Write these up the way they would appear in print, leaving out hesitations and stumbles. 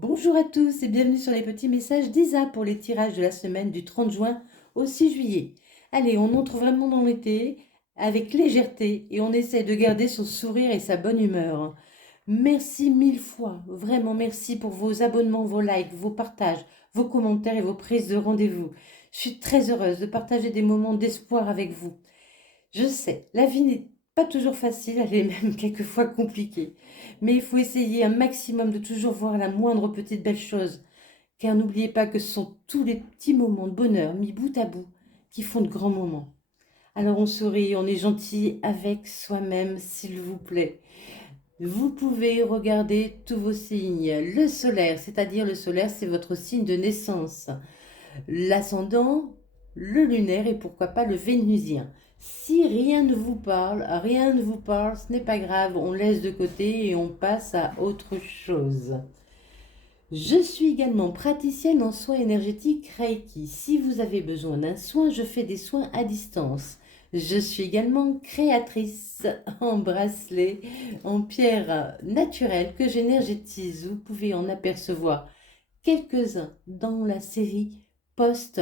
Bonjour à tous et bienvenue sur les petits messages d'Isa pour les tirages de la semaine du 30 juin au 6 juillet. Allez, on entre vraiment dans l'été avec légèreté et on essaie de garder son sourire et sa bonne humeur. Merci mille fois, vraiment merci pour vos abonnements, vos likes, vos partages, vos commentaires et vos prises de rendez-vous. Je suis très heureuse de partager des moments d'espoir avec vous. Je sais, la vie n'est pas toujours facile, elle est même quelquefois compliquée. Mais il faut essayer un maximum de toujours voir la moindre petite belle chose. Car n'oubliez pas que ce sont tous les petits moments de bonheur mis bout à bout qui font de grands moments. Alors on sourit, on est gentil avec soi-même, s'il vous plaît. Vous pouvez regarder tous vos signes. Le solaire, c'est-à-dire le solaire, c'est votre signe de naissance. L'ascendant, le lunaire et pourquoi pas le vénusien. Si rien ne vous parle, ce n'est pas grave, on laisse de côté et on passe à autre chose. Je suis également praticienne en soins énergétiques Reiki. Si vous avez besoin d'un soin, je fais des soins à distance. Je suis également créatrice en bracelet, en pierre naturelle que j'énergétise. Vous pouvez en apercevoir quelques-uns dans la série Post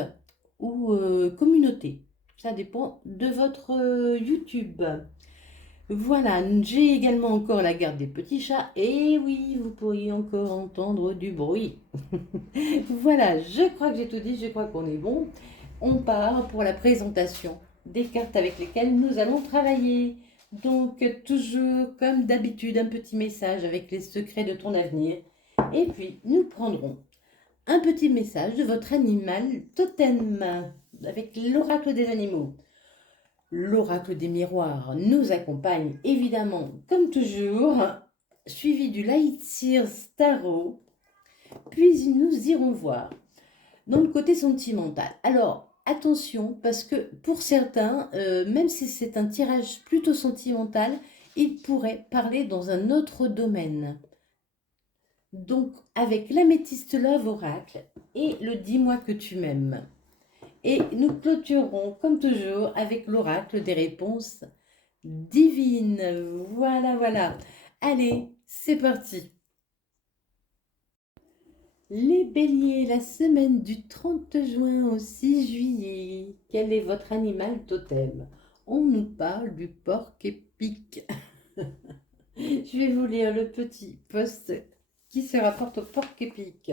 ou Communauté. Ça dépend de votre YouTube. Voilà, j'ai également encore la garde des petits chats. Et oui, vous pourriez encore entendre du bruit. Voilà, je crois que j'ai tout dit, je crois qu'on est bon. On part pour la présentation des cartes avec lesquelles nous allons travailler. Donc, toujours comme d'habitude, un petit message avec les secrets de ton avenir. Et puis, nous prendrons un petit message de votre animal totem avec l'oracle des animaux. L'oracle des miroirs nous accompagne évidemment comme toujours, suivi du Light Sears Tarot, puis nous irons voir dans le côté sentimental. Alors attention parce que pour certains, même si c'est un tirage plutôt sentimental, il pourrait parler dans un autre domaine. Donc avec l'améthyste Love Oracle et le Dis-moi que tu m'aimes. Et nous clôturerons comme toujours avec l'oracle des réponses divines. Voilà, voilà. Allez, c'est parti. Les béliers, la semaine du 30 juin au 6 juillet. Quel est votre animal totem? On nous parle du porc-épic. Je vais vous lire le petit post qui se rapporte au porc-épic.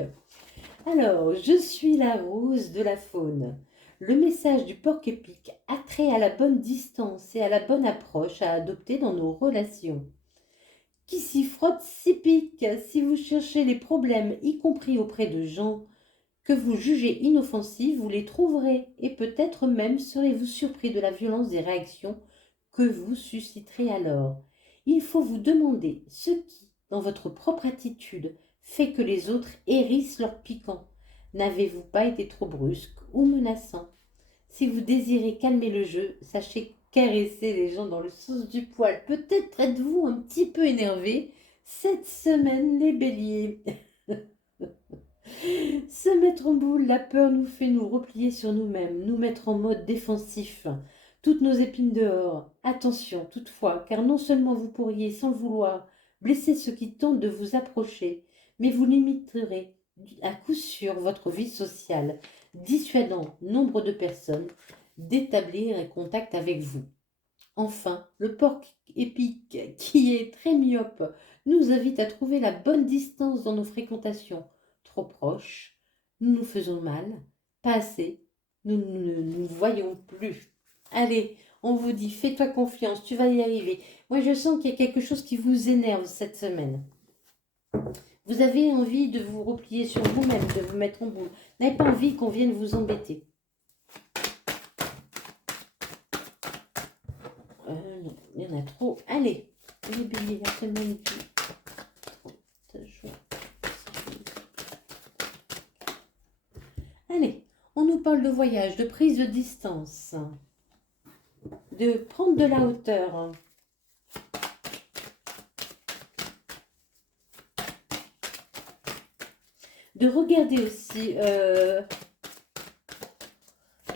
Alors, je suis la rose de la faune. Le message du porc-épic a trait à la bonne distance et à la bonne approche à adopter dans nos relations. Qui s'y frotte s'y pique. Si vous cherchez les problèmes, y compris auprès de gens que vous jugez inoffensifs, vous les trouverez et peut-être même serez-vous surpris de la violence des réactions que vous susciterez alors. Il faut vous demander ce qui, dans votre propre attitude, fait que les autres hérissent leur piquant. N'avez-vous pas été trop brusque ou menaçant? Si vous désirez calmer le jeu, sachez caresser les gens dans le sens du poil. Peut-être êtes-vous un petit peu énervé cette semaine, les béliers. Se mettre en boule, la peur nous fait nous replier sur nous-mêmes, nous mettre en mode défensif. Toutes nos épines dehors. Attention, toutefois, car non seulement vous pourriez, sans le vouloir, blesser ceux qui tentent de vous approcher, mais vous limiterez à coup sûr votre vie sociale, dissuadant nombre de personnes d'établir un contact avec vous. Enfin, le porc épic, qui est très myope, nous invite à trouver la bonne distance dans nos fréquentations. Trop proches, nous nous faisons mal, pas assez, nous ne nous voyons plus. Allez, on vous dit, fais-toi confiance, tu vas y arriver. Moi, je sens qu'il y a quelque chose qui vous énerve cette semaine. Vous avez envie de vous replier sur vous-même, de vous mettre en boule. Vous n'avez pas envie qu'on vienne vous embêter. Non, il y en a trop. Allez, les billets, la semaine du 30 juin. Allez, on nous parle de voyage, de prise de distance, de prendre de la hauteur. De regarder aussi, de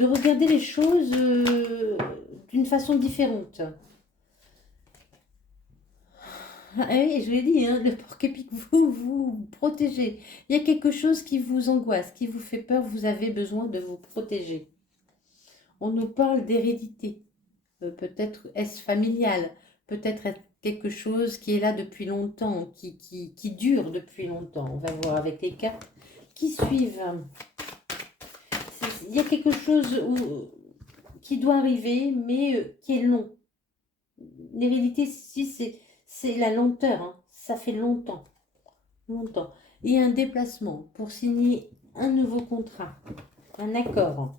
regarder les choses d'une façon différente. oui, je l'ai dit, hein, le porc-épic, vous protégez. Il y a quelque chose qui vous angoisse, qui vous fait peur, vous avez besoin de vous protéger. On nous parle d'hérédité. Peut-être est-ce familial, peut-être est quelque chose qui est là depuis longtemps, qui dure depuis longtemps. On va voir avec les cartes qui suivent. Il y a quelque chose qui doit arriver, mais qui est long. L'hérédité, si c'est la lenteur, hein. Ça fait longtemps, longtemps. Et un déplacement pour signer un nouveau contrat, un accord.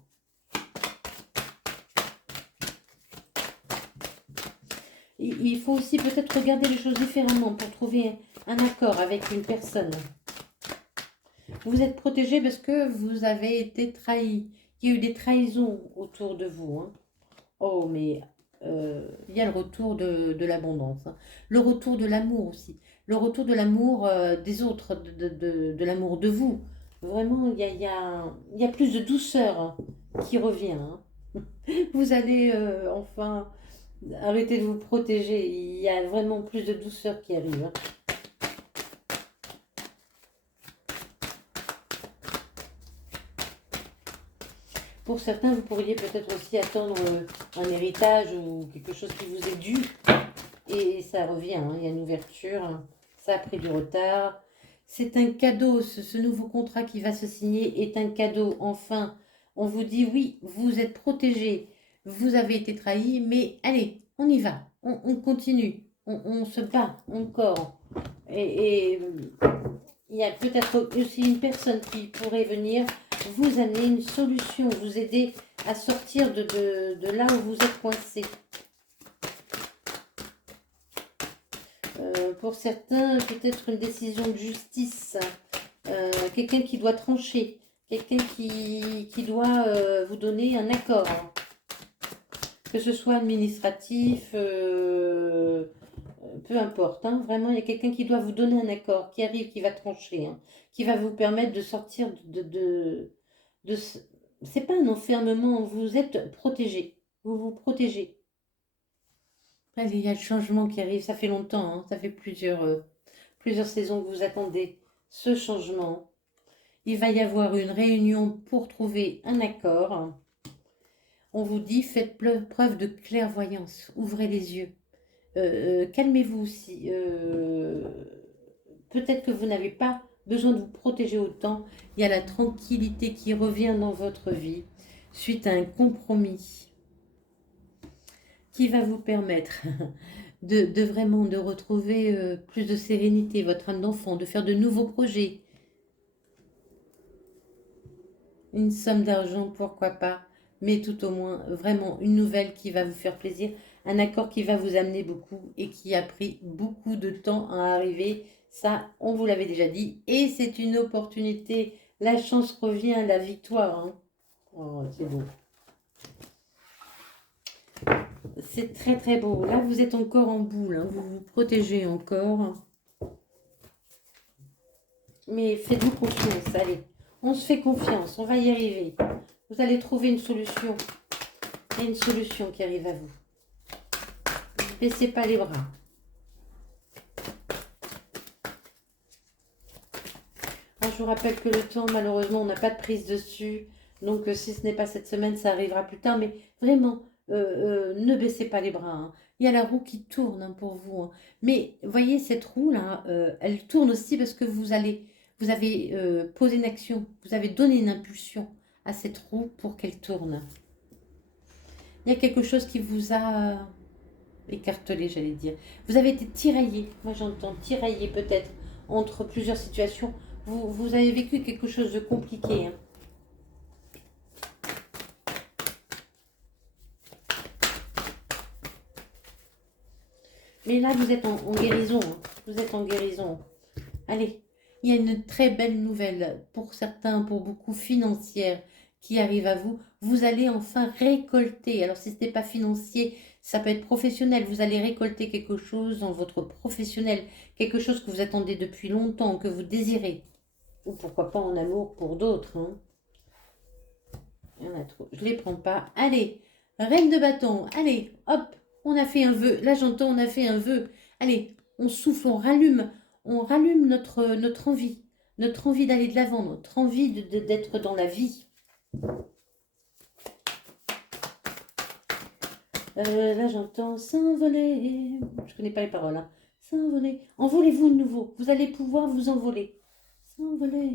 Il faut aussi peut-être regarder les choses différemment pour trouver un accord avec une personne. Vous êtes protégé parce que vous avez été trahi. Il y a eu des trahisons autour de vous, hein. Oh, mais il y a le retour de l'abondance, hein. Le retour de l'amour aussi. Le retour de l'amour des autres, de l'amour de vous. Vraiment, il y a plus de douceur, hein, qui revient, hein. Vous allez enfin arrêter de vous protéger. Il y a vraiment plus de douceur qui arrive, hein. Pour certains, vous pourriez peut-être aussi attendre un héritage ou quelque chose qui vous est dû. Et ça revient, hein, il y a une ouverture. Hein. Ça a pris du retard. C'est un cadeau, ce nouveau contrat qui va se signer est un cadeau. Enfin, on vous dit oui, vous êtes protégé, vous avez été trahi, mais allez, on y va, on continue, on se bat encore. Et il y a peut-être aussi une personne qui pourrait venir vous amener une solution, vous aider à sortir de là où vous êtes coincé. Pour certains, peut-être une décision de justice, quelqu'un qui doit trancher, quelqu'un qui doit vous donner un accord, hein. Que ce soit administratif, peu importe, hein. Vraiment, il y a quelqu'un qui doit vous donner un accord, qui arrive, qui va trancher, hein, qui va vous permettre de sortir de c'est pas un enfermement, vous êtes protégé, vous vous protégez. Allez, il y a le changement qui arrive, ça fait longtemps, hein, ça fait plusieurs saisons que vous attendez ce changement. Il va y avoir une réunion pour trouver un accord. On vous dit, faites preuve de clairvoyance, ouvrez les yeux. Calmez-vous aussi. Peut-être que vous n'avez pas besoin de vous protéger autant. Il y a la tranquillité qui revient dans votre vie suite à un compromis qui va vous permettre de vraiment de retrouver plus de sérénité, votre âme d'enfant, de faire de nouveaux projets. Une somme d'argent, pourquoi pas, mais tout au moins vraiment une nouvelle qui va vous faire plaisir, un accord qui va vous amener beaucoup et qui a pris beaucoup de temps à arriver. Ça, on vous l'avait déjà dit, et c'est une opportunité. La chance revient, la victoire, hein. Oh, c'est beau. C'est très très beau. Là, vous êtes encore en boule, hein. Vous vous protégez encore. Mais faites-vous confiance, allez. On se fait confiance, on va y arriver. Vous allez trouver une solution. Il y a une solution qui arrive à vous. Ne baissez pas les bras. Alors, je vous rappelle que le temps, malheureusement, on n'a pas de prise dessus. Donc, si ce n'est pas cette semaine, ça arrivera plus tard. Mais vraiment, ne baissez pas les bras, hein. Il y a la roue qui tourne, hein, pour vous, hein. Mais voyez, cette roue-là, elle tourne aussi parce que vous avez posé une action. Vous avez donné une impulsion à cette roue pour qu'elle tourne. Il y a quelque chose qui vous a écartelé, j'allais dire. Vous avez été tiraillé. Moi, j'entends tiraillé peut-être entre plusieurs situations. Vous avez vécu quelque chose de compliqué, hein. Mais là, vous êtes en guérison, hein. Vous êtes en guérison. Allez, il y a une très belle nouvelle pour certains, pour beaucoup financière qui arrive à vous. Vous allez enfin récolter. Alors, si ce n'est pas financier, ça peut être professionnel. Vous allez récolter quelque chose dans votre professionnel, quelque chose que vous attendez depuis longtemps, que vous désirez. Ou pourquoi pas en amour pour d'autres, hein. Il y en a trop. Je ne les prends pas. Allez, reine de bâton. Allez, hop, on a fait un vœu. Là, j'entends, on a fait un vœu. Allez, on souffle, on rallume notre envie d'aller de l'avant, notre envie d'être dans la vie. Là, j'entends s'envoler. Je connais pas les paroles, hein. S'envoler. Envolez-vous de nouveau. Vous allez pouvoir vous envoler. S'envoler.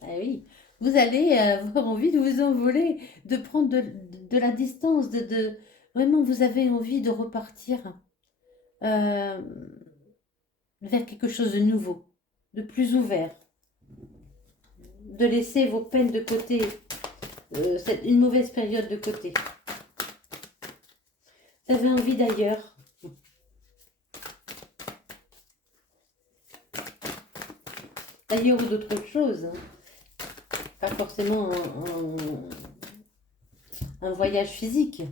Ah oui, vous allez avoir envie de vous envoler, de prendre de la distance, vraiment, vous avez envie de repartir euh, vers quelque chose de nouveau, de plus ouvert, de laisser vos peines de côté, une mauvaise période de côté. Vous avez envie d'ailleurs. D'ailleurs ou d'autre chose. Hein. Pas forcément un voyage physique.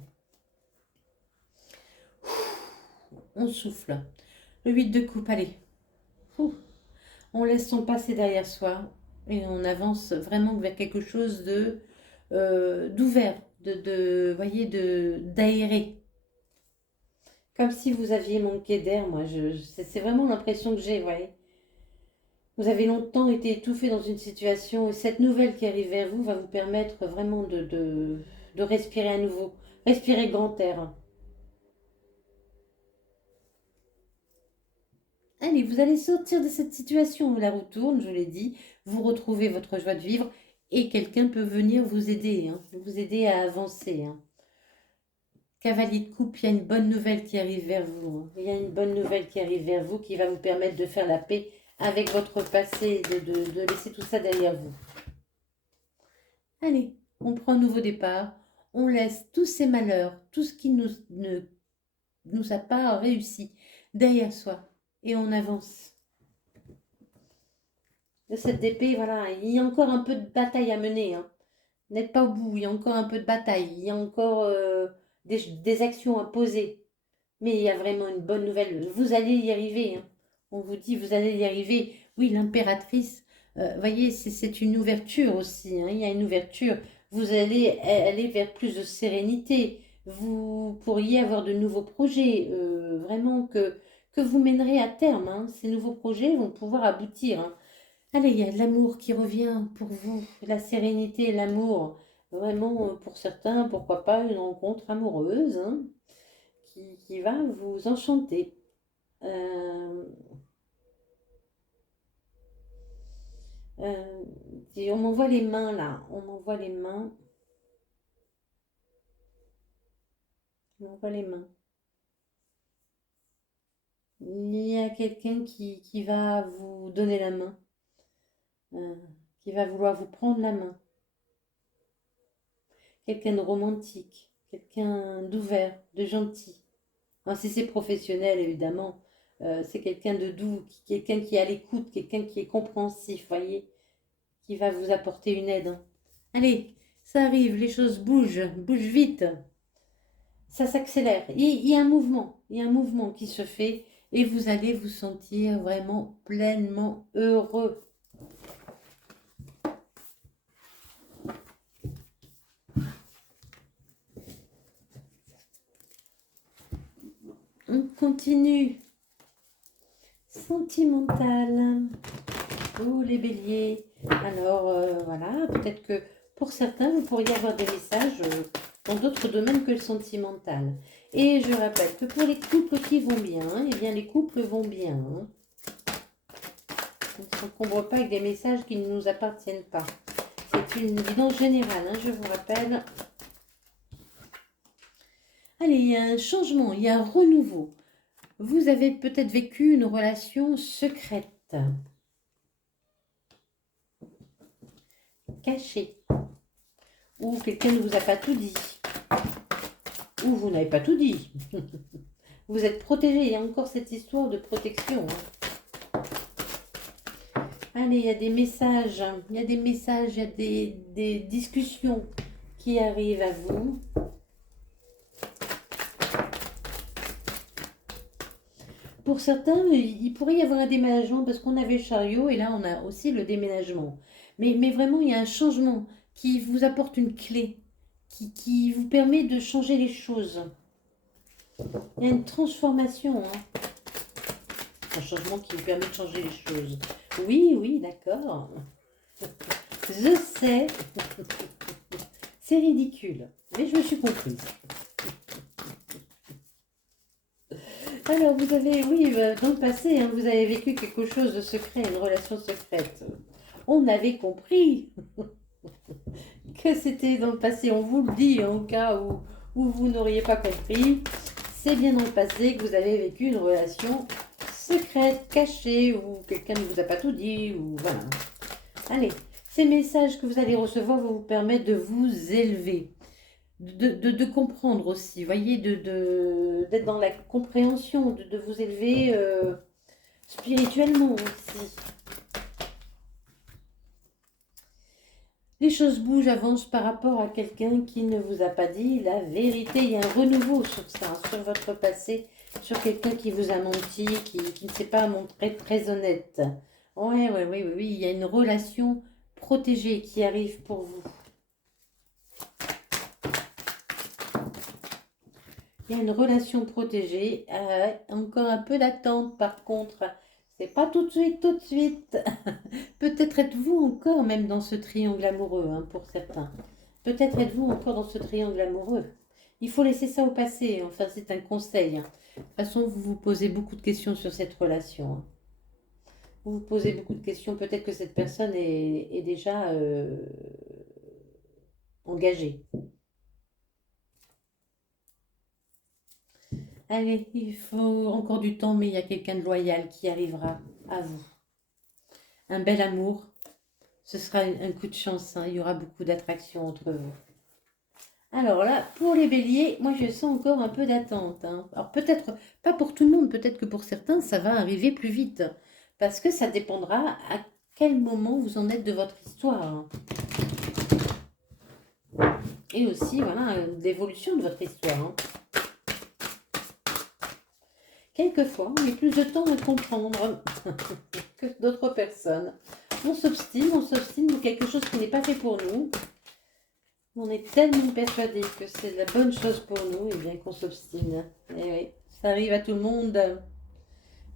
On souffle. Le 8 de coupe, allez. On laisse son passé derrière soi et on avance vraiment vers quelque chose d'ouvert, voyez, d'aéré. Comme si vous aviez manqué d'air, moi. C'est vraiment l'impression que j'ai, vous voyez. Vous avez longtemps été étouffé dans une situation et cette nouvelle qui arrive vers vous va vous permettre vraiment de respirer à nouveau. Respirer grand air. Allez, vous allez sortir de cette situation où la roue tourne, je l'ai dit. Vous retrouvez votre joie de vivre et quelqu'un peut venir vous aider, hein, vous aider à avancer. Hein. Cavalier de coupe, il y a une bonne nouvelle qui arrive vers vous. Hein. Il y a une bonne nouvelle qui arrive vers vous qui va vous permettre de faire la paix avec votre passé, de laisser tout ça derrière vous. Allez, on prend un nouveau départ. On laisse tous ces malheurs, tout ce qui ne nous a pas réussi derrière soi. Et on avance. De cette épée, voilà, il y a encore un peu de bataille à mener. Hein. Vous n'êtes pas au bout, il y a encore un peu de bataille. Il y a encore des actions à poser. Mais il y a vraiment une bonne nouvelle. Vous allez y arriver. Hein. On vous dit, vous allez y arriver. Oui, l'impératrice, voyez, c'est une ouverture aussi. Hein. Il y a une ouverture. Vous allez aller vers plus de sérénité. Vous pourriez avoir de nouveaux projets, vraiment que vous mènerez à terme. Hein. Ces nouveaux projets vont pouvoir aboutir. Hein. Allez, il y a de l'amour qui revient pour vous. La sérénité, l'amour. Vraiment, pour certains, pourquoi pas une rencontre amoureuse. Hein qui va vous enchanter. Euh, on m'envoie les mains là, on m'envoie les mains, on m'envoie les mains. Il y a quelqu'un qui va vous donner la main, euh, qui va vouloir vous prendre la main. Quelqu'un de romantique, quelqu'un d'ouvert, de gentil. Alors, si c'est professionnel, évidemment, c'est quelqu'un de doux, quelqu'un qui est à l'écoute, quelqu'un qui est compréhensif, voyez, qui va vous apporter une aide. Hein. Allez, ça arrive, les choses bougent vite. Ça s'accélère. Il y a un mouvement qui se fait et vous allez vous sentir vraiment pleinement heureux. On continue. Sentimental. Oh, les béliers. Alors, voilà, peut-être que pour certains, vous pourriez avoir des messages dans d'autres domaines que le sentimental. Et je rappelle que pour les couples qui vont bien, eh bien, les couples vont bien. Hein. On ne s'encombre pas avec des messages qui ne nous appartiennent pas. C'est une évidence générale, hein, je vous rappelle. Allez, il y a un changement, il y a un renouveau. Vous avez peut-être vécu une relation secrète. Cachée. Ou quelqu'un ne vous a pas tout dit. Ou vous n'avez pas tout dit. Vous êtes protégé. Il y a encore cette histoire de protection. Hein. Allez, il y a des messages. Il y a des discussions qui arrivent à vous. Pour certains, il pourrait y avoir un déménagement parce qu'on avait le chariot et là, on a aussi le déménagement. Mais vraiment, il y a un changement qui vous apporte une clé, qui vous permet de changer les choses. Il y a une transformation. Hein. Un changement qui vous permet de changer les choses. Oui, oui, d'accord. Je sais. C'est ridicule, mais je me suis comprise. Alors, vous avez, oui, dans le passé, hein, vous avez vécu quelque chose de secret, une relation secrète. On avait compris que c'était dans le passé. On vous le dit, hein, au cas où vous n'auriez pas compris. C'est bien dans le passé que vous avez vécu une relation secrète, cachée, ou quelqu'un ne vous a pas tout dit, ou voilà. Allez, ces messages que vous allez recevoir vont vous permettre de vous élever, de comprendre aussi, voyez, d'être dans la compréhension, de vous élever spirituellement aussi. Les choses bougent, avancent par rapport à quelqu'un qui ne vous a pas dit la vérité. Il y a un renouveau sur ça, sur votre passé, sur quelqu'un qui vous a menti, qui ne s'est pas montré très honnête. Oui, oui, oui, oui, oui, il y a une relation protégée qui arrive pour vous. Il y a une relation protégée, encore un peu d'attente par contre. C'est pas tout de suite, tout de suite. Peut-être êtes-vous encore même dans ce triangle amoureux, hein, pour certains. Peut-être êtes-vous encore dans ce triangle amoureux. Il faut laisser ça au passé, enfin c'est un conseil, hein. De toute façon, vous vous posez beaucoup de questions sur cette relation, hein. Vous vous posez beaucoup de questions, peut-être que cette personne est déjà engagée. Allez, il faut encore du temps, mais il y a quelqu'un de loyal qui arrivera à vous. Un bel amour, ce sera un coup de chance, hein. Il y aura beaucoup d'attraction entre vous. Alors là, pour les béliers, moi je sens encore un peu d'attente, hein. Alors peut-être pas pour tout le monde, peut-être que pour certains, ça va arriver plus vite. Parce que ça dépendra à quel moment vous en êtes de votre histoire, hein. Et aussi, voilà, l'évolution de votre histoire, hein. Quelquefois, on met plus de temps à comprendre que d'autres personnes. On s'obstine pour quelque chose qui n'est pas fait pour nous. On est tellement persuadé que c'est la bonne chose pour nous, et bien qu'on s'obstine. Et oui, ça arrive à tout le monde.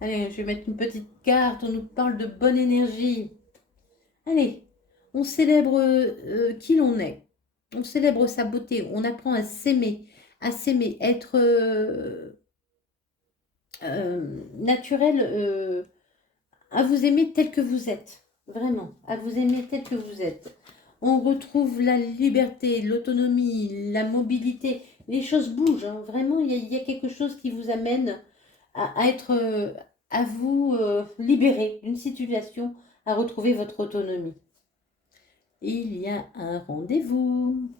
Allez, je vais mettre une petite carte, on nous parle de bonne énergie. Allez, on célèbre qui l'on est. On célèbre sa beauté, on apprend à s'aimer, être naturel, à vous aimer tel que vous êtes. Vraiment, à vous aimer tel que vous êtes. On retrouve la liberté, l'autonomie, la mobilité. Les choses bougent, hein. Vraiment, il y a quelque chose qui vous amène à être, à vous libérer d'une situation, à retrouver votre autonomie. Il y a un rendez-vous.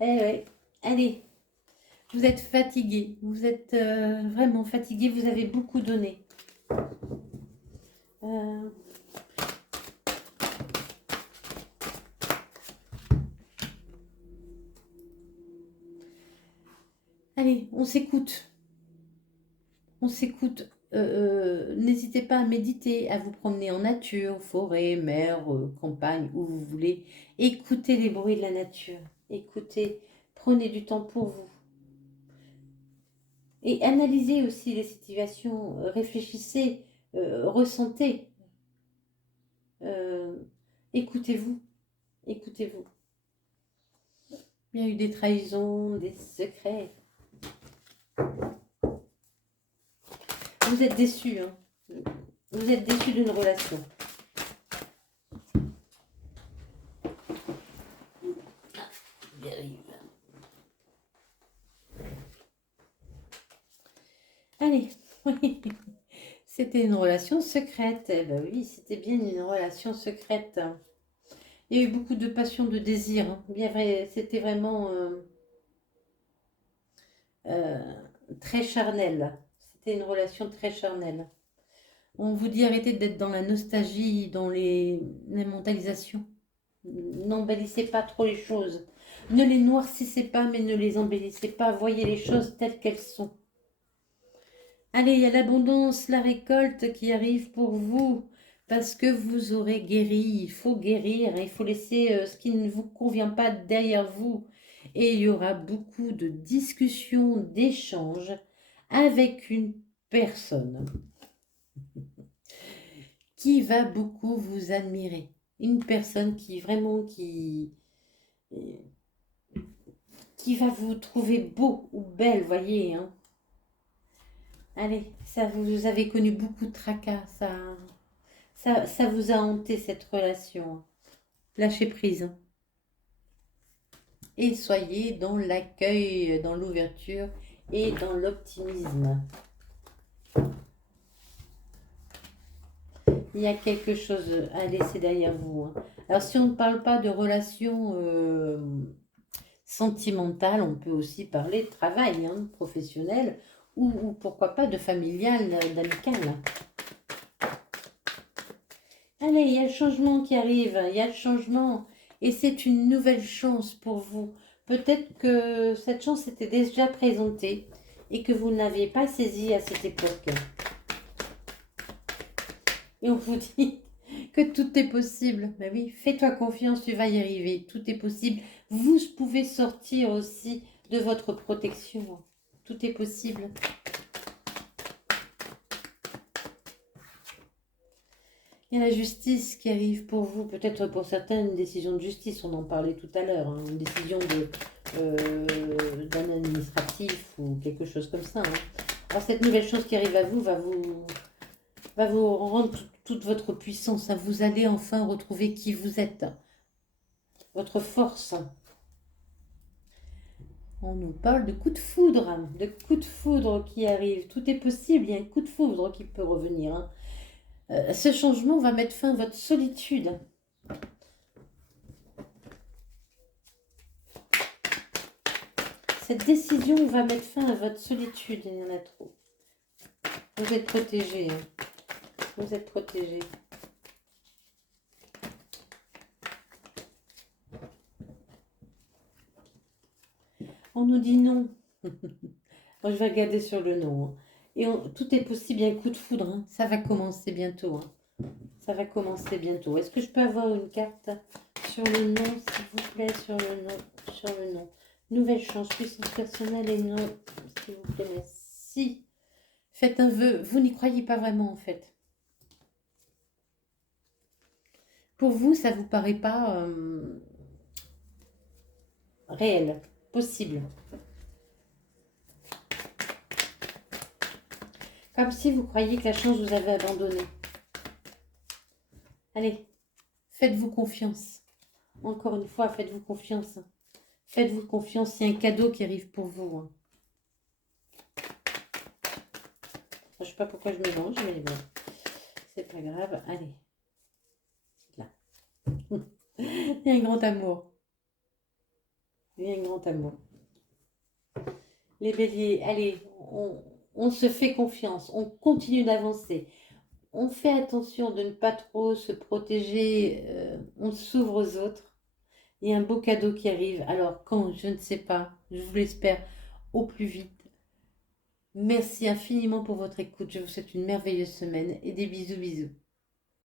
Eh ouais, allez, vous êtes fatigué, vous êtes vraiment fatigué, vous avez beaucoup donné. Euh, Allez, on s'écoute. On s'écoute. N'hésitez pas à méditer, à vous promener en nature, forêt, mer, campagne, où vous voulez. Écoutez les bruits de la nature. Écoutez, prenez du temps pour vous. Et analysez aussi les situations, réfléchissez, ressentez. Euh, écoutez-vous, écoutez-vous. Il y a eu des trahisons, des secrets. Vous êtes déçus, hein. Vous êtes déçus d'une relation. Allez, oui. C'était une relation secrète. Eh ben oui, c'était bien une relation secrète. Il y a eu beaucoup de passion, de désir, hein. Bien vrai, c'était vraiment euh, très charnel. C'était une relation très charnelle. On vous dit arrêtez d'être dans la nostalgie, dans les mentalisations. N'embellissez pas trop les choses. Ne les noircissez pas, mais ne les embellissez pas. Voyez les choses telles qu'elles sont. Allez, il y a l'abondance, la récolte qui arrive pour vous parce que vous aurez guéri. Il faut guérir, il faut laisser ce qui ne vous convient pas derrière vous. Et il y aura beaucoup de discussions, d'échanges avec une personne qui va beaucoup vous admirer. Une personne qui vraiment qui va vous trouver beau ou belle, voyez, hein. Allez, ça vous avez connu beaucoup de tracas, ça vous a hanté cette relation. Lâchez prise, hein. Et soyez dans l'accueil, dans l'ouverture et dans l'optimisme. Il y a quelque chose à laisser derrière vous, hein. Alors si on ne parle pas de relations sentimentales, on peut aussi parler de travail, hein, professionnel, ou pourquoi pas de familial, d'amical. Allez, il y a le changement qui arrive, il y a le changement, et c'est une nouvelle chance pour vous. Peut-être que cette chance était déjà présentée et que vous ne l'aviez pas saisie à cette époque. Et on vous dit que tout est possible. Ben oui, fais-toi confiance, tu vas y arriver. Tout est possible. Vous pouvez sortir aussi de votre protection. Tout est possible. Il y a la justice qui arrive pour vous. Peut-être pour certains, une décision de justice. On en parlait tout à l'heure, hein. Une décision d'un administratif ou quelque chose comme ça, hein. Alors cette nouvelle chose qui arrive à vous va vous rendre toute votre puissance. Vous allez enfin retrouver qui vous êtes, votre force. On nous parle de coups de foudre qui arrivent. Tout est possible, il y a un coup de foudre qui peut revenir, hein. Ce changement va mettre fin à votre solitude. Cette décision va mettre fin à votre solitude, il y en a trop. Vous êtes protégé, hein. Vous êtes protégé. On nous dit non. Bon, je vais regarder sur le nom, hein. Et tout est possible, il y a un coup de foudre, hein. Ça va commencer bientôt, hein. Ça va commencer bientôt. Est-ce que je peux avoir une carte sur le nom, s'il vous plaît, sur le nom, sur le nom. Nouvelle chance, puissance personnelle et non, s'il vous plaît, merci. Faites un vœu. Vous n'y croyez pas vraiment, en fait. Pour vous, ça vous paraît pas réel, possible. Comme si vous croyiez que la chance vous avait abandonné. Allez, faites-vous confiance. Encore une fois, faites-vous confiance. Faites-vous confiance, il y a un cadeau qui arrive pour vous, hein. Je ne sais pas pourquoi je mélange, mais bon, c'est pas grave. Allez, là. Il y a un grand amour. Il y a un grand amour. Les béliers, allez, on se fait confiance, on continue d'avancer. On fait attention de ne pas trop se protéger, on s'ouvre aux autres. Il y a un beau cadeau qui arrive. Alors quand, je ne sais pas, je vous l'espère au plus vite. Merci infiniment pour votre écoute. Je vous souhaite une merveilleuse semaine et des bisous bisous.